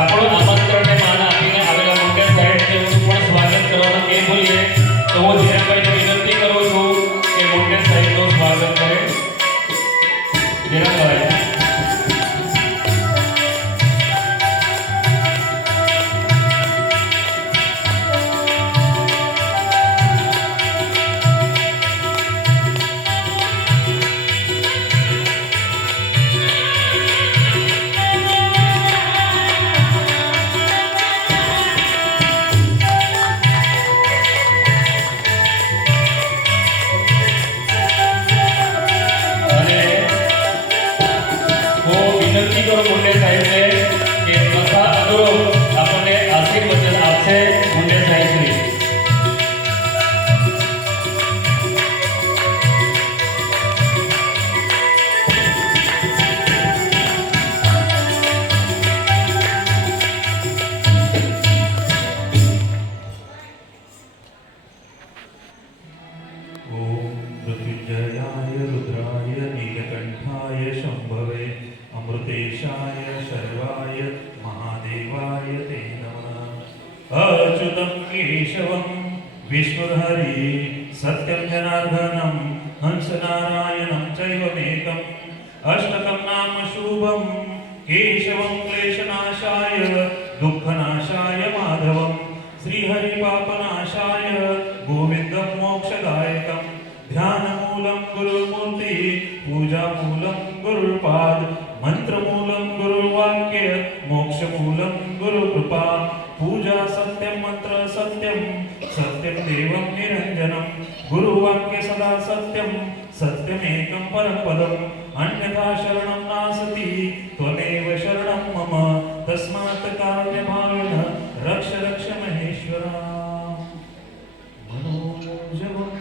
આપણું આમંત્રણને માન આપીને આવેલા મુંડે સાહેબનું પણ સ્વાગત કરવાનું એ ભૂલીએ તો હું ધીરજભાઈને વિનંતી કરું છું કે મુંડે સાહેબનું સ્વાગત કરે. ધીરજભાઈ मुंडे साहेब ने कि कथा अनुरूप आपने आशीर्वचन आपसे मुंडे साहेब श्री. ओम मृत्युंजयाय रुद्राय नीलकंठाय शंभवे अमृतेशाय शर्वाय महादेवाय ते नमः. अच्युतं केशवं विष्णुहरि सत्यं जनार्दनं हंसनारायणं चैवमेकम् अष्टकं नाम शुभं केशवं क्लेशनाशाय दुःखनाशाय माधवं श्रीहरिपापनाशाय गोविन्दं मोक्षदायकं ध्यानमूलं गुरुमूर्ति पूजामूलं गुरुपाद मंत्रमूलं गुरुवाक्य मोक्षमूलं गुरुकृपा पूजा सत्यं मंत्र सत्यं सत्यं देवं निरंजनं गुरुवाक्य सदा सत्यं सत्यमेकं परमपदम् अन्यथा शरणं नास्ति त्वमेव शरणं मम तस्मात् कारुण्यभावेन रक्ष रक्ष महेश्वरा. मनोजवं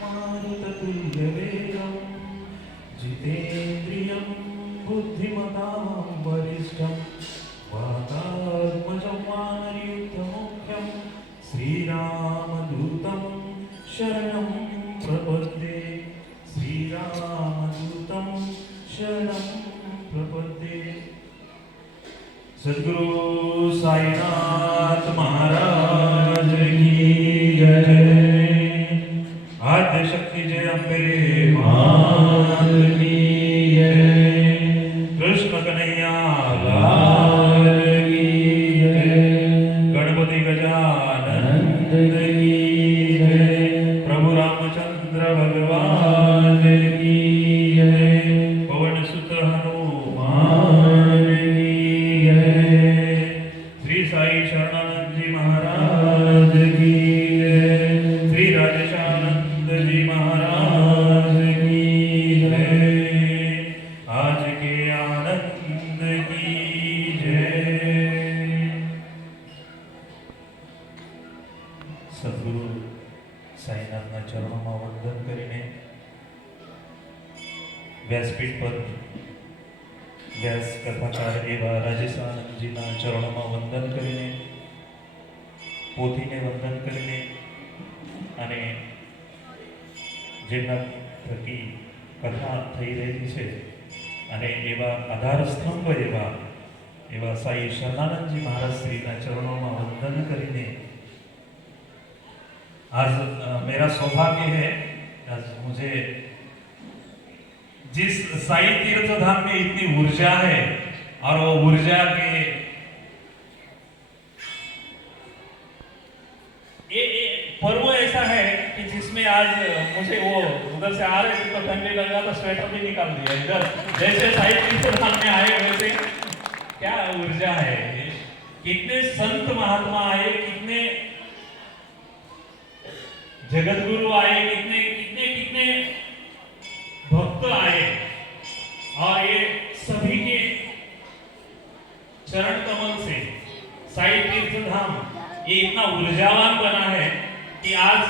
मारुततुल्यवेगं जितेन्द्रियं बुद्धिमतां वरिष्ठं वातात्मजं वानरयुक्तमुख्यं श्रीरामदूतं शरणं प्रपद्ये श्रीरामदूतं शरणं प्रपद्ये. सद्गुरु साईनाथ महाराज की जय. आद्य शक्ति जय अम्बे मात की जय. कृष्ण कन्हैया लाल की जय. गणपति गजानन की जय. प्रभु रामचंद्र भगवान की जय. पवन सुत हनुमान की जय. श्री साई शरणानंद जी महाराज की जय. श्री राजेशानंद जी महाराज की जय. आज के आनंद की जय. सद्गुरु साईनाथના ચરણોમાં વંદન કરીને વ્યાસપીઠ પર વ્યાસ કથાકાર એવા રાજેશાનંદજીના ચરણોમાં વંદન કરીને પોથીને વંદન કરીને અને જેમના થકી કથા થઈ રહી છે અને એવા આધારસ્તંભ એવા સાઈ શરણાનંદજી મહારાજ શ્રીના ચરણોમાં વંદન કરીને आज मेरा सौभाग्य है, आज मुझे जिस साई तीर्थ धाम में इतनी ऊर्जा है और वो ऊर्जा के ये पर्व ऐसा है कि जिसमें आज मुझे वो उधर से आ रहे थे तो ठंडी लगा तो स्वेटर भी निकाल दिया. इधर जैसे साई तीर्थ धाम में आए वैसे क्या ऊर्जा है. कितने संत महात्मा आए, कितने जगत गुरु आए, कितने कितने कितने भक्त आए और ये सभी के चरण कमल से साई तीर्थ धाम ये इतना ऊर्जावान बना है कि आज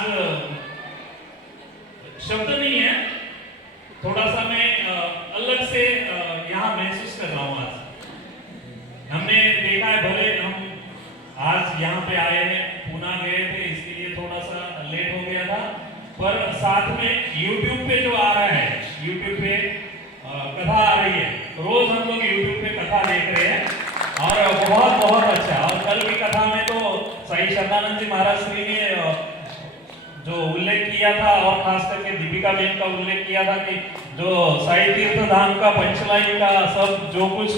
शब्द नहीं है. थोड़ा सा मैं अलग से यहाँ महसूस कर रहा हूँ. आज हमने देखा है, भले हम आज यहाँ पे आए हैं, पूना गए थे, इसके लिए थोड़ा सा लेट हो गया था, पर साथ में YouTube पे जो आ रहा है, YouTube पे कथा आ रही है, रोज हम लोग YouTube पे कथा देख रहे हैं और बहुत बहुत साई शरणानंद जी महाराज श्री ने जो उल्लेख किया था और खास करके दीपिका बेन का उल्लेख किया था कि जो साई तीर्थ धाम का पंचलाइन का सब जो कुछ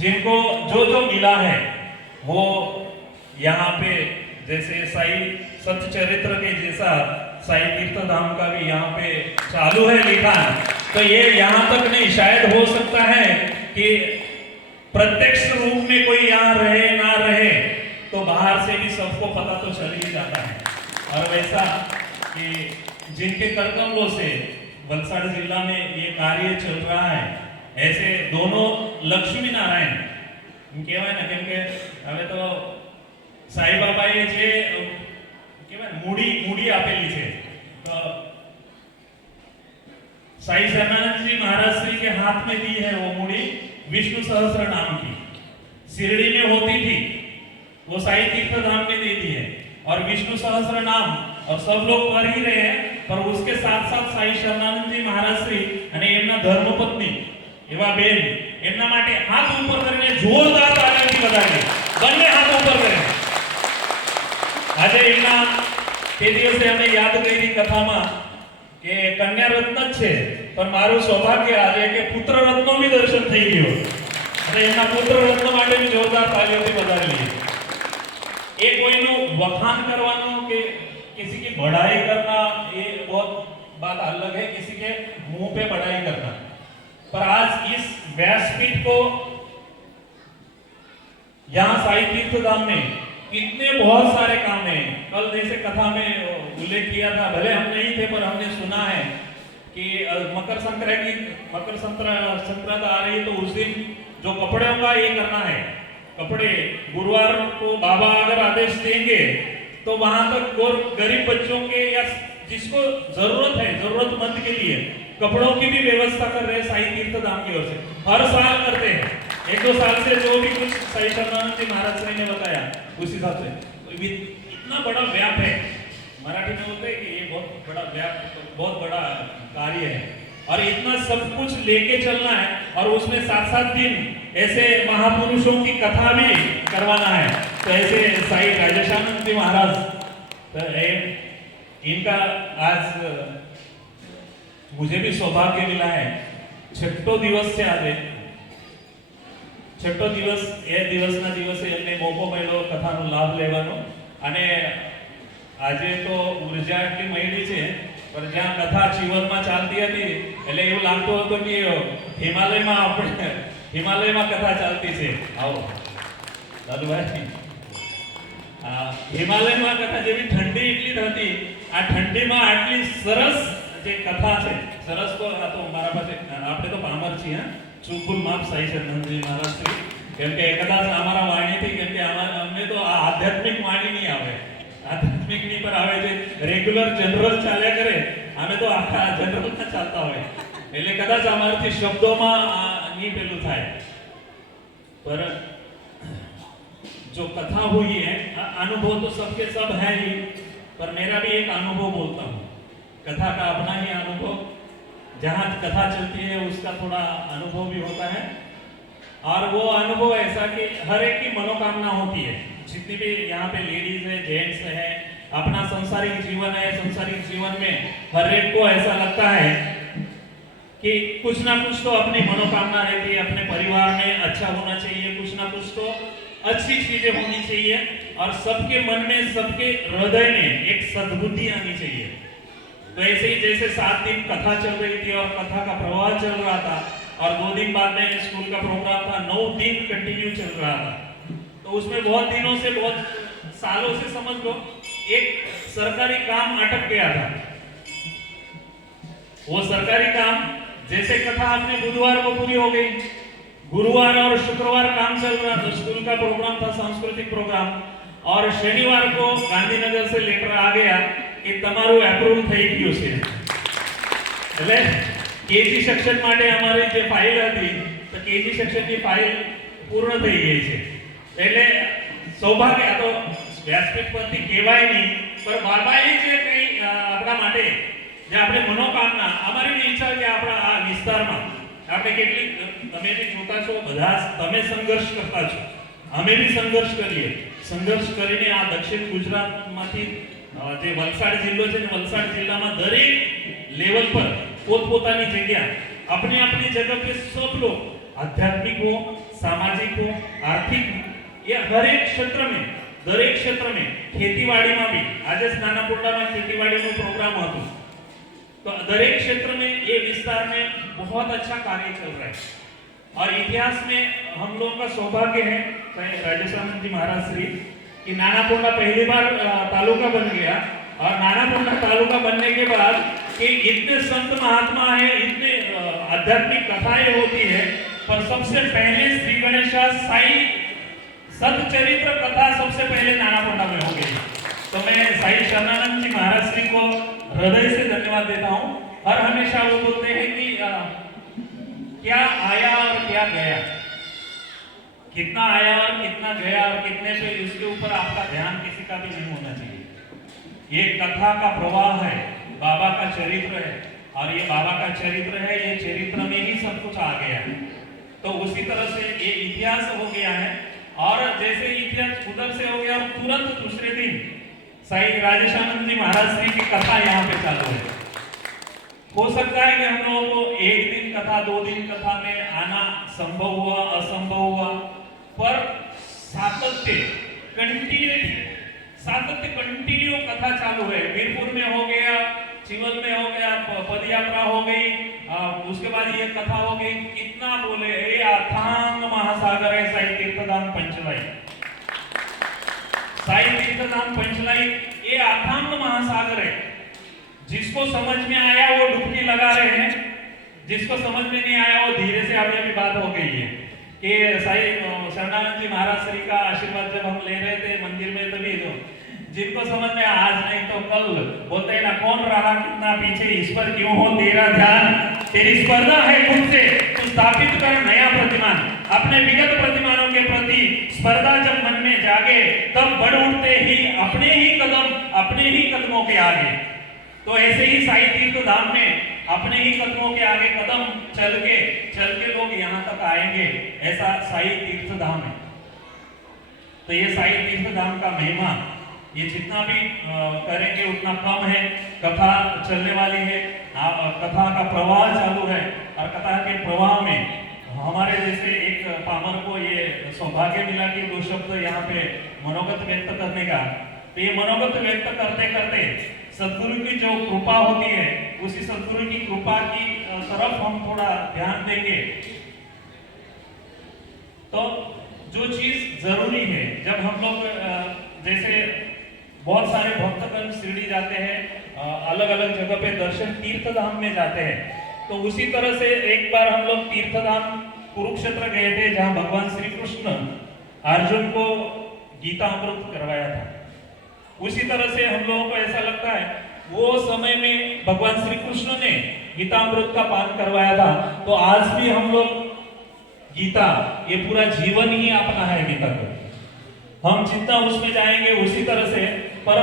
जिनको जो जो मिला है वो यहाँ पे जैसे साई सत्यचरित्र के जैसा साई तीर्थ धाम का भी यहाँ पे चालू है लिखान। तो ये यहाँ तक नहीं, शायद हो सकता है कि प्रत्यक्ष रूप में कोई यहाँ रहे ना रहे तो बाहर से भी सबको पता तो चल ही जाता है। और वैसा कि जिनके करकमलों से वलसाड़ जिला में ये कार्य चल रहा है, ऐसे दोनों लक्ष्मी नारायण કહેવાય ને, કેમ કે હવે તો સાઈબાબાએ જે કહેવાય મૂડી આપેલી છે, તો साई शरणानंद जी महाराज श्री के हाथ में दी है वो मूड़ी विष्णु सहस्त्र नाम की, शिरडी में होती थी वो साई तीर्थ धाम में दे दी है। और विष्णु सहस्त्र नाम और सब लोग कर ही रहे हैं, पर उसके साथ साथ साई शरणानंद जी महाराज श्री અને એમના ધર્મપત્ની એવા બેન એમના માટે હાથ ઉપર કરીને જોરદાર તાળીઓથી વધાવીએ, બંને હાથ ઉપર કરીને। આજે એમના તે દિવસે અમે યાદ કરી કથામાં કે કન્યા રત્ન જ છે, પણ મારું સૌભાગ્ય આજે કે પુત્ર રત્નો બી દર્શન થઈ ગયો અને એમના પુત્ર રત્ન માટે બી જોરદાર તાળીઓથી વધાવી લઈએ। ये कोईनु वखान करवानो कि किसी की बढ़ाई करना ये बहुत बात अलग है, किसी के मुंह पे बढ़ाई करना। पर आज इस व्यासपीठ को यहाँ साई तीर्थ धाम में कितने बहुत सारे काम हैं। कल जैसे कथा में उल्लेख किया था, भले हम नहीं थे पर हमने सुना है कि मकर संक्रांति आ रही तो उस दिन जो कपड़ों का ये करना है, कपड़े गुरुवार को बाबा अगर आदेश देंगे तो वहां तक और गरीब बच्चों के या जिसको जरूरत है, जरूरतमंद के लिए कपड़ों की भी व्यवस्था कर रहे हैं साई तीर्थ धाम की ओर से। हर साल करते हैं, 1-2 साल से जो भी कुछ साई शरणानंद जी महाराज श्री ने बताया उस हिसाब से। इतना बड़ा व्याप है, मराठी में बोलते हैं कि ये बहुत बड़ा व्याप, बहुत बड़ा कार्य है और इतना सब कुछ लेके चलना है और उसमें 7-7 दिन ऐसे महापुरुषों की कथा भी करवाना है। तो ऐसे साई राजेशानंद जी महाराज, तो इनका आज मुझे भी सौभाग्य मिला है, 6ठो दिवस से आज 6ठो दिवस એ દિવસના દિવસે એમને મોકો મળ્યો કથાનો લાભ લેવાનો। અને આજે તો ઉર્જા એટલી મળી છે, पर જ્યાં કથા જીવનમાં ચાલતી હતી એટલે એવું લાગતું હતું કે હિમાલયમાં કથા ચાલતી છે। આવો દાદુભાઈ, હિમાલયમાં કથા જેવી ઠંડી એટલી હતી, આ ઠંડીમાં આટલી સરસ જે કથા છે, સરસ તો આ તો મારા પાસે આપણે તો પામર છીએ, ચૂકુલ માપ સાઈ શરણાનંદજી મહારાજ શ્રી, કેમ કે કદાચ અમારા વાણીથી, કેમ કે અમને તો આ આધ્યાત્મિક વાણી નહીં આવે, આધ્યાત્મિક ની પર આવે છે રેગ્યુલર જનરલ ચાલ્યા કરે, અમે તો આખા જનરલ ના ચાલતા હોય એટલે કદાચ અમારાથી શબ્દોમાં નહીં પેલું થાય। पर जो कथा हुई है, अनुभव तो सबके सब है ही, पर मेरा भी एक अनुभव बोलता हूँ, कथा का अपना ही अनुभव, जहाँ कथा चलती है उसका थोड़ा अनुभव भी होता है। और वो अनुभव ऐसा कि हर एक की मनोकामना होती है, जितनी भी यहाँ पे लेडीज है, जेंट्स है, अपना संसारिक जीवन है, संसारिक जीवन में हर एक को ऐसा लगता है कि कुछ ना कुछ तो अपनी मनोकामना रहती है, अपने परिवार में अच्छा होना चाहिए, कुछ ना कुछ तो अच्छी चीजें होनी चाहिए और सबके मन में, सबके हृदय में एक सद्बुद्धि आनी चाहिए। तो ऐसे ही जैसे 7 दिन कथा चल रही थी और कथा का प्रवाह चल रहा था और 2 दिन बाद में स्कूल का प्रोग्राम था, 9 दिन कंटिन्यू चल रहा था। तो उसमें बहुत दिनों से, बहुत सालों से समझ लो एक सरकारी काम अटक गया था। वो सरकारी काम, जैसे कथा आपने बुधवार को पूरी हो गई, गुरुवार और शुक्रवार काम चल रहा था, स्कूल का प्रोग्राम था, सांस्कृतिक प्रोग्राम, और शनिवार को गांधीनगर से लेटर आ गया कि તમારું એપ્રુવ થઈ ગયું છે। એટલે કેજી સેક્શન માટે અમારી જે ફાઇલ હતી તો કેજી સેક્શનની ફાઇલ પૂર્ણ થઈ ગઈ છે। એટલે સૌભાગ્ય, આ તો વ્યાસપીઠ પરથી કહેવાય નહીં, પણ બાબાએ જે કંઈ આપણા માટે જે આપણે મનોકામના, અમારી બી ઈચ્છા કે આપણા આ વિસ્તારમાં આપણે કેટલી, તમે બી જોતા છો, બધા તમે સંઘર્ષ કરતા છો, અમે બી સંઘર્ષ કરીએ, સંઘર્ષ કરીને આ દક્ષિણ ગુજરાતમાંથી જે વલસાડ જિલ્લો છે ને વલસાડ જિલ્લામાં દરેક લેવલ पर પોતપોતાની જગ્યા अपनी अपनी जगह पे सब लोग आध्यात्मिक हो, सामाजिक हो, आर्थिक, ये हर एक क्षेत्र में, दरेक क्षेत्र में, खेतीवाड़ी में भी आज नानापुरला में खेतीवाड़ी में प्रोग्राम હતો तो दरेक क्षेत्र में ये विस्तार में बहुत अच्छा कार्य चल रहा है और इतिहास में हम लोगों का सौभाग्य है राजेशानंद जी महाराज श्री कि नानापुरला पहली बार तालुका बन गया और नानापुरला तालुका बनने के बाद कि इतने संत महात्मा है, इतने आध्यात्मिक कथाएं होती है, पर सबसे पहले श्री गणेशा साई सतचरित्र कथा सबसे पहले नानापुरला में हो गई। तो मैं साई शरणानंद जी महाराज श्री को हृदय से धन्यवाद देता हूँ। हर हमेशा वो बोलते हैं कि क्या आया और क्या गया, कितना आया और कितना गया और कितने पे, इसके ऊपर आपका ध्यान किसी का भी नहीं होना चाहिए। ये कथा का प्रवाह है, बाबा का चरित्र है और ये बाबा का चरित्र है, ये चरित्र में ही सब कुछ आ गया है। तो उसी तरह से ये इतिहास हो गया है और जैसे इतिहास उधर से हो गया और तुरंत दूसरे दिन साई राजेशानंद जी महाराज श्री की कथा यहाँ पे चालू है। हो सकता है कि हम लोगों को एक दिन कथा, 2 दिन कथा में आना संभव हुआ, असंभव हुआ, पर सातत्य कंटिन्यू कथा चालू है। वीरपुर में हो गया, चिवल में हो गया, पदयात्रा हो गई, उसके बाद ये कथा हो गई। कितना बोले, ये अथांग महासागर है साई तीर्थधाम पंचलाई। साई तीर्थधाम पंचलाई ये अथांग महासागर है। जिसको समझ में आया वो डुबकी लगा रहे हैं, जिसको समझ में नहीं आया वो धीरे से अभी बात हो गई है कि साई शरणानंद जी महाराज श्री का आशीर्वाद जब हम ले रहे थे मंदिर में तभी जो जिनको समझ में आज नहीं तो कल बोलते हैं ना, कौन रहा कितना पीछे, इस पर क्यों हो तेरा ध्यान, तेरी स्पर्धा है खुद से, तू स्थापित कर नया प्रतिमान। अपने विगत प्रतिमानों के प्रति स्पर्धा जब मन में जागे तब बढ़ उठते ही अपने ही कदमों के आगे। तो ऐसे ही साई तीर्थ धाम में अपने ही कदमों के आगे कदम चल के लोग यहाँ तक आएंगे, ऐसा साई तीर्थ धाम है। तो ये साई तीर्थ धाम का महिमा ये जितना भी करेंगे उतना कम है। कथा चलने वाली है, कथा का प्रवाह चालू है और कथा के प्रवाह में हमारे जैसे एक पामर को ये सौभाग्य मिला कि 2 शब्द यहाँ पे मनोगत व्यक्त करने का। तो ये मनोगत व्यक्त करते करते सदगुरु की जो कृपा होती है, उसी सदगुरु की कृपा की तरफ हम थोड़ा ध्यान देंगे। तो जो चीज जरूरी है, जब हम लोग जैसे बहुत सारे भक्तगण शिरडी जाते हैं, अलग अलग जगह पे दर्शन तीर्थ धाम में जाते हैं, तो उसी तरह से एक बार हम लोग तीर्थ धाम कुरुक्षेत्र गए थे, जहां भगवान श्री कृष्ण अर्जुन को गीता अमृत करवाया था। उसी तरह से हम लोगों को ऐसा लगता है वो समय में भगवान श्री कृष्ण ने गीता अमृत का पान करवाया था, तो आज भी हम लोग गीता ये पूरा जीवन ही अपना है गीता को। हम जितना उसमें जाएंगे उसी तरह से, पर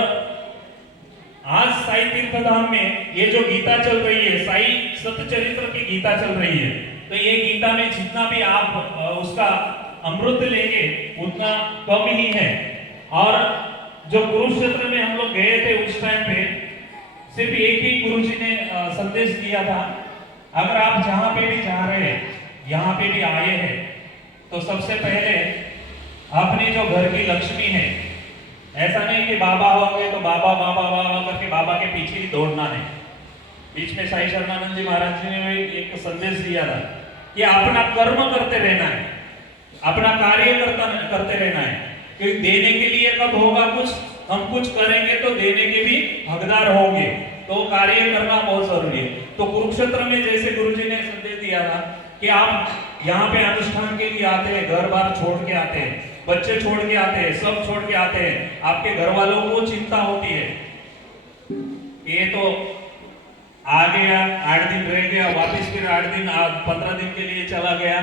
आज साई तीर्थ धाम में ये जो गीता चल रही है, साई सतचरित्र की गीता चल रही है, तो ये गीता में जितना भी आप उसका अमृत लेंगे उतना कम ही है। और जो कुरुक्षेत्र में हम लोग गए थे उस टाइम पे सिर्फ एक ही गुरुजी ने संदेश दिया था, अगर आप जहां पे भी जा रहे हैं, यहाँ पे भी आए हैं, तो सबसे पहले अपनी जो घर की लक्ष्मी है, ऐसा नहीं कि बाबा होंगे तो बाबा बाबा बाबा करके बाबा के पीछे ही दौड़ना नहीं। बीच में साई शरणानंद जी महाराज जी ने एक संदेश दिया था कि अपना कर्म करते रहना है, अपना कार्य करते रहना है, क्योंकि देने के लिए कब होगा कुछ, हम कुछ करेंगे तो देने के भी हकदार होंगे, तो कार्य करना बहुत जरूरी है। तो कुरुक्षेत्र में जैसे गुरुजी ने संदेश दिया था कि आप यहाँ पे अनुष्ठान के लिए आते हैं, घर बार छोड़ के आते हैं, बच्चे छोड़ के आते हैं, सब छोड़ के आते हैं, आपके घर वालों को चिंता होती है, ये तो आ गया 8 दिन रह गया, वापस फिर 8 दिन 15 दिन के लिए चला गया,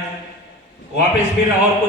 वापस फिर और कुछ